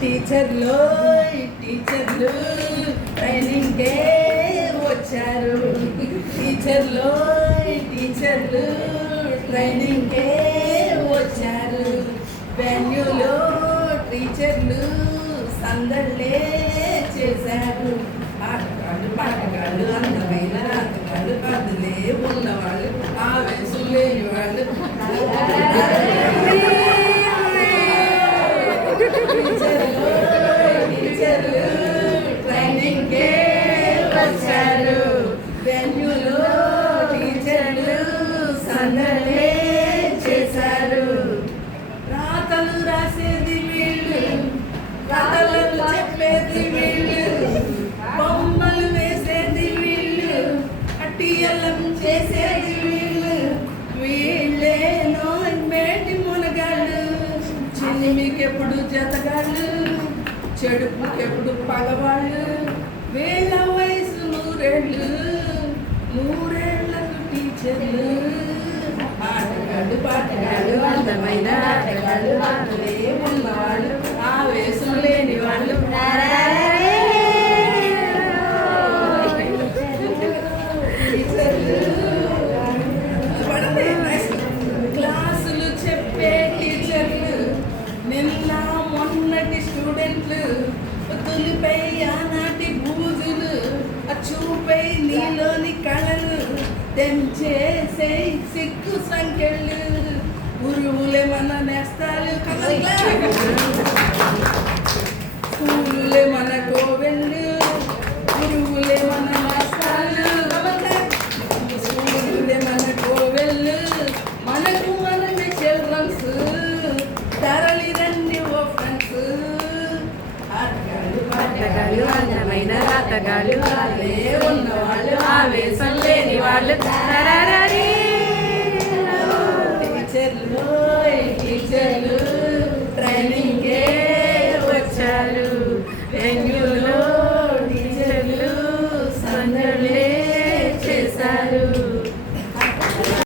టీచర్లు టీచర్లు ట్రైనింగ్కే వచ్చారు. టీచర్లు టీచర్లు ట్రైనింగ్కే వచ్చారు. వెన్యూలో టీచర్లు సందళ్ళే చేశారు. ఆటగాళ్ళు పాటగాళ్ళు అందమైన ఆటగాళ్ళు కదులే ఉన్నవాళ్ళు ఆవేశం లేని వాళ్ళు టీచర్లు ట్రైనింగ్కే వచ్చారు. వెన్యూలో టీచర్లు సందడే చేశారు. రాతలు రాసేది వీళ్ళు, కథలను చెప్పేది వీళ్ళు, బొమ్మలు వేసేది వీళ్ళు, అట్టియలం చేసేది వీళ్ళు. వీళ్ళేనో మేటి మునగాళ్ళు, చిన్నిమికెప్పుడు జతగాళ్ళు, చెడుపుకెప్పుడు పగవాళ్ళు. వీళ్ళ వయసు నూరేళ్ళు, నూరేళ్లకు టీచర్లు. ఆటగాళ్ళు పాటగాళ్ళు అందమైన ఆటగాళ్ళు ఆటలే ఉన్నవాళ్ళు ఆవేశం లేని వాళ్ళు. క్లాసులు చెప్పే టీచర్లు, నిన్న మొన్నటి స్టూడెంట్లు, తొలిపై ఆనాటి బూజులు, చూపై నీలోని కళలు, తెంచేసే సిగ్గు సంఖ్యలు, గురువులే మన నేస్తాలు, స్కూలులే మన కోవెళ్ళు, గురువులే మన నేస్తాలు, స్కూలులే మన కోవెళ్ళు, మనకు మనమే చిల్డ్రన్స్, తరలి రండి ఓ ఫ్రెండ్స్. ఆటగాళ్ళు అందమైన రాతగాళ్ళు వాళ్ళే ఉన్నవాళ్ళు ఆవేశం లేని వాళ్ళు. టీచర్లు